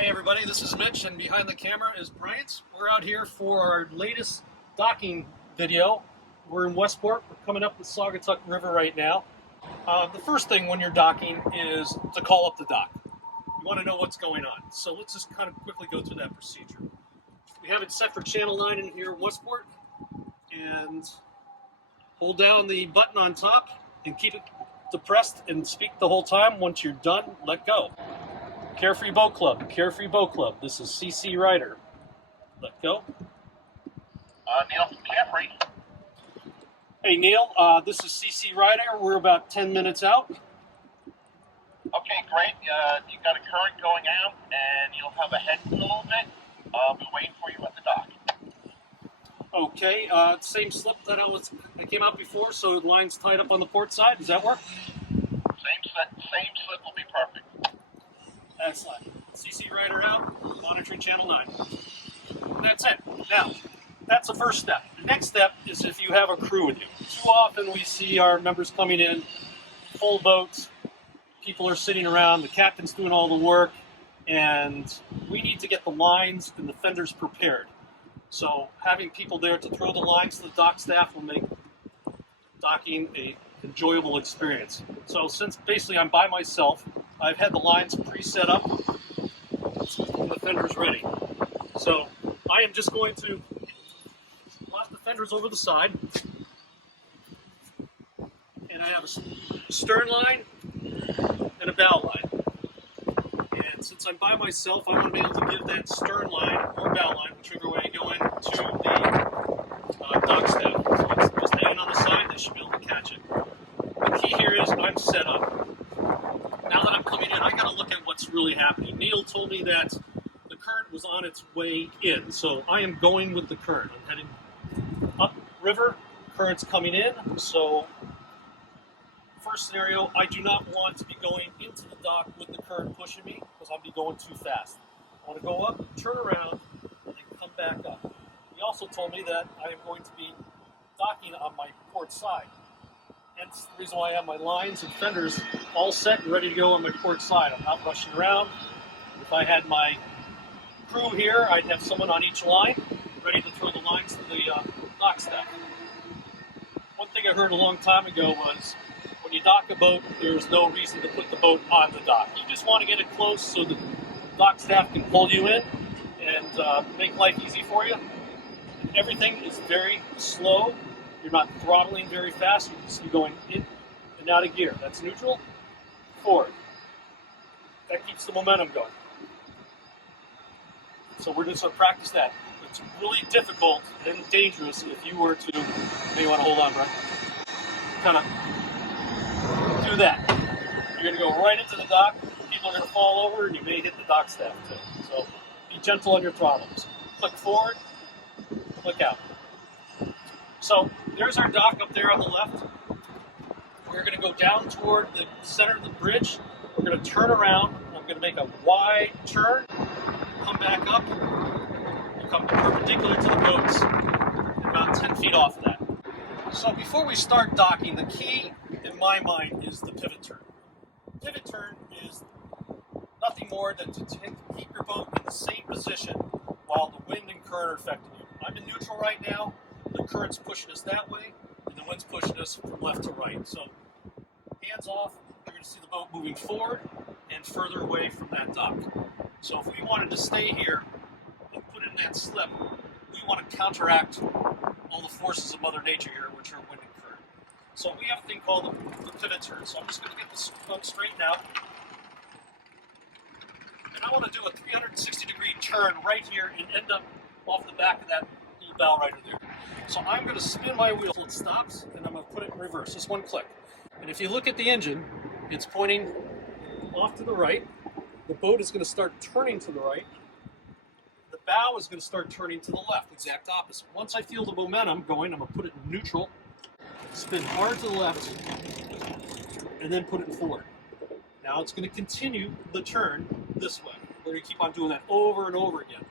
Hi everybody, this is Mitch, and behind the camera is Bryant. We're out here for our latest docking video. We're in Westport. We're coming up the Saugatuck River right now. The first thing when you're docking is to call up the dock. You want to know what's going on. So let's just kind of quickly go through that procedure. We have it set for channel 9 in here in Westport, and hold down the button on top and keep it depressed and speak the whole time. Once you're done, let go. Carefree Boat Club, Carefree Boat Club. This is CC Ryder. Let go. Neil from Carefree. Hey Neil, this is CC Ryder. We're about 10 minutes out. Okay, great. You've got a current going out, and you'll have a head in a little bit. I'll be waiting for you at the dock. Okay, same slip that I came out before, so the line's tied up on the port side. Does that work? Same slip will be perfect. Excellent. CC Ryder out, monitoring channel 9. And that's it. Now, that's the first step. The next step is if you have a crew with you. Too often we see our members coming in, full boats, people are sitting around, the captain's doing all the work, and we need to get the lines and the fenders prepared. So having people there to throw the lines to the dock staff will make docking an enjoyable experience. So since basically I'm by myself, I've had the lines pre-set up and the fenders ready. So I am just going to lock the fenders over the side, and I have a stern line and a bow line. And since I'm by myself, I want to be able to give that stern line or bow line, whichever way I go in, to the dock staff. So it's just hanging on the side, they should be able to catch it. The key here is I'm set up. Now that I'm coming in, I got to look at what's really happening. Neil told me that the current was on its way in, so I am going with the current. I'm heading up river, current's coming in, so first scenario, I do not want to be going into the dock with the current pushing me because I'll be going too fast. I want to go up, turn around, and then come back up. He also told me that I am going to be docking on my port side. Hence the reason why I have my lines and fenders all set and ready to go on my port side. I'm not rushing around. If I had my crew here, I'd have someone on each line ready to throw the lines to the dock staff. One thing I heard a long time ago was when you dock a boat, there's no reason to put the boat on the dock. You just want to get it close so the dock staff can pull you in and make life easy for you. Everything is very slow. You're not throttling very fast. You're going in and out of gear. That's neutral, forward. That keeps the momentum going. So we're just going to practice that. It's really difficult and dangerous if you were to, maybe you want to hold on, Brian, kind of do that. You're going to go right into the dock. People are going to fall over, and you may hit the dock staff too. So be gentle on your throttles. Click forward, click out. So there's our dock up there on the left. We're going to go down toward the center of the bridge. We're going to turn around. I'm going to make a wide turn, come back up, and come perpendicular to the boats, about 10 feet off of that. So before we start docking, the key in my mind is the pivot turn. Pivot turn is nothing more than to keep your boat in the same position while the wind and current are affecting you. I'm in neutral right now. The current's pushing us that way, and the wind's pushing us from left to right. So, hands off, you're going to see the boat moving forward and further away from that dock. So if we wanted to stay here and put in that slip, we want to counteract all the forces of Mother Nature here, which are wind and current. So we have a thing called the pivot turn. So I'm just going to get this boat straightened out. And I want to do a 360-degree turn right here and end up off the back of that little bow rider there. So I'm going to spin my wheel until it stops, and I'm going to put it in reverse, just one click. And if you look at the engine, it's pointing off to the right. The boat is going to start turning to the right. The bow is going to start turning to the left, exact opposite. Once I feel the momentum going, I'm going to put it in neutral, spin hard to the left, and then put it forward. Now it's going to continue the turn this way. We're going to keep on doing that over and over again.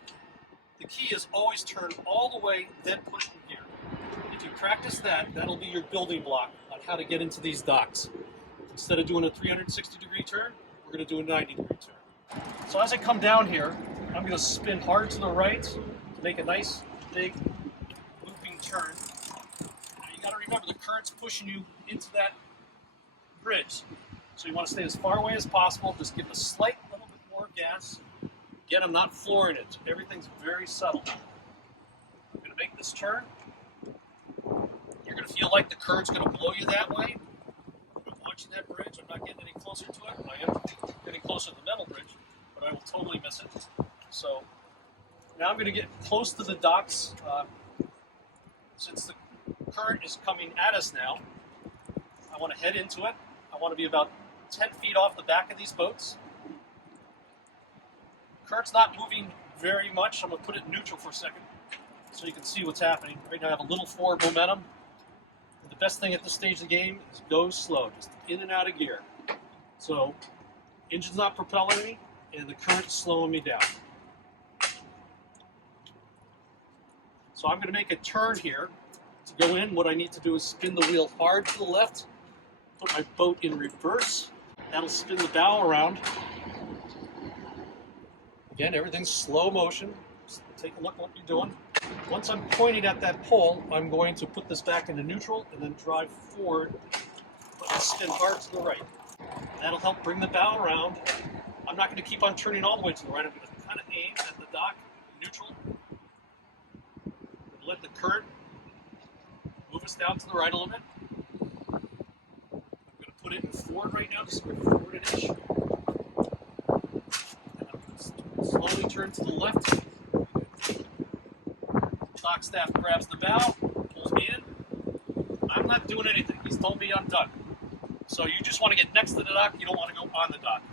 The key is always turn all the way, then put it in gear. If you practice that, that'll be your building block on how to get into these docks. Instead of doing a 360-degree turn, we're going to do a 90-degree turn. So as I come down here, I'm going to spin hard to the right to make a nice big looping turn. Now you got to remember the current's pushing you into that bridge. So you want to stay as far away as possible. Just give it a slight little bit more gas. Again, I'm not flooring it. Everything's very subtle. I'm going to make this turn. You're going to feel like the current's going to blow you that way. I'm watching that bridge. I'm not getting any closer to it. I am getting closer to the metal bridge, but I will totally miss it. So now I'm going to get close to the docks. Since the current is coming at us now, I want to head into it. I want to be about 10 feet off the back of these boats. Current's not moving very much. I'm going to put it in neutral for a second so you can see what's happening. Right now I have a little forward momentum. And the best thing at this stage of the game is go slow, just in and out of gear. So engine's not propelling me and the current's slowing me down. So I'm going to make a turn here. To go in, what I need to do is spin the wheel hard to the left, put my boat in reverse. That'll spin the bow around. Again, everything's slow motion. Just take a look at what you're doing. Once I'm pointing at that pole, I'm going to put this back into neutral and then drive forward, but spin hard to the right. That'll help bring the bow around. I'm not going to keep on turning all the way to the right. I'm going to kind of aim at the dock, neutral, and let the current move us down to the right a little bit. I'm going to put it in forward right now, just forward an inch. Slowly turn to the left. Dock staff grabs the bow, pulls me in. I'm not doing anything. He's told me I'm done. So you just want to get next to the dock. You don't want to go on the dock.